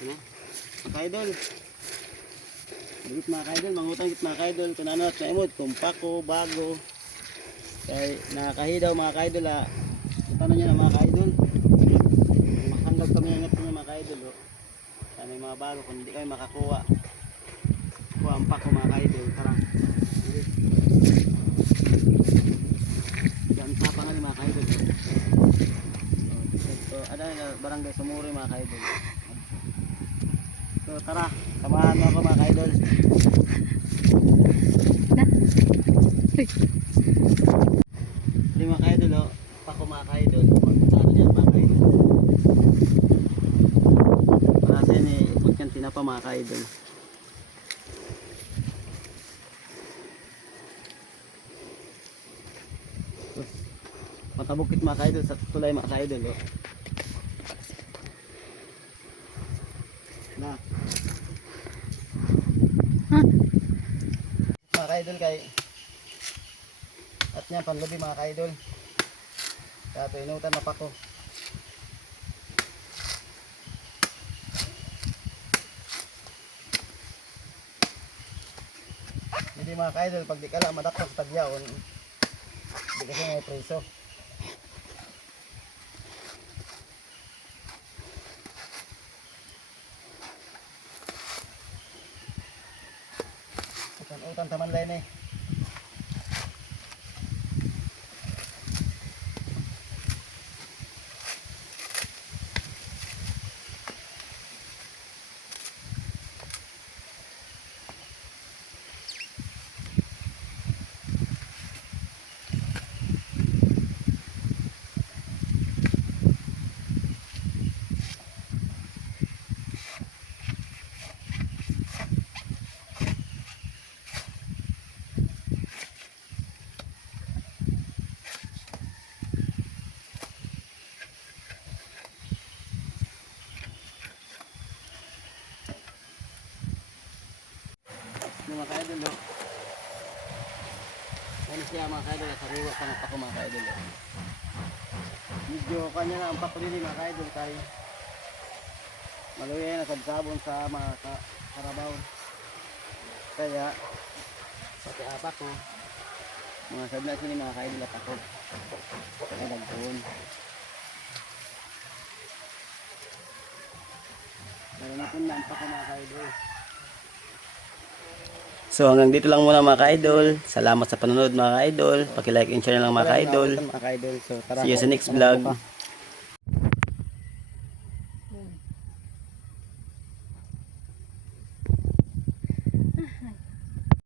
Ano? Mga kaidol. Bagit mga kaidol, mangutang git mga kaidol. Kung ano at naimod, kung pako, bago. Kaya nakakahidaw mga kaidol ha. Paano nyo na mga kaidol? Makandog kami ingat nyo mga kaidol. Oh. Kaya may mga bago, kung hindi kami makakuha. Kuha ang pako mga kaidol. Tara. Diyan pa nga mga kaidol. So, ada barangay Sumuri mga kaidol. So tara, samahan mo ako mga kaidol. Hindi mga kaidol oh, pako mga kaidol. Ano niya mga kaidol. Para sa ini, ipot yan tinapa mga kaidol. Matabukit mga kaidol sa tulay mga kaidol oh. Na. Mga kaidol kay at niya panlubi mga kaidol. Kaya pinutan na pa ko. Hindi mga kaidol pag di ka lang madakot sa tagyaon, hindi kasi may preso. Utan taman lain eh. Mga kaidol no. Ano siya mga kaidol, sariwa pang pako mga kaidol. Medyo kanya na ang pako nili mga kaidol kay maluya na sabsabon sa mga karabaw. Kaya sa tiapa ko mga sabla sini mga kaidol at ako. Kaya nagpuon. Meron na po na ang pako mga kaidol. So hanggang dito lang muna mga ka-idol. Salamat sa panonood mga ka-idol. Paki-like and share na lang mga ka-idol. So, tara, See you sa next vlog.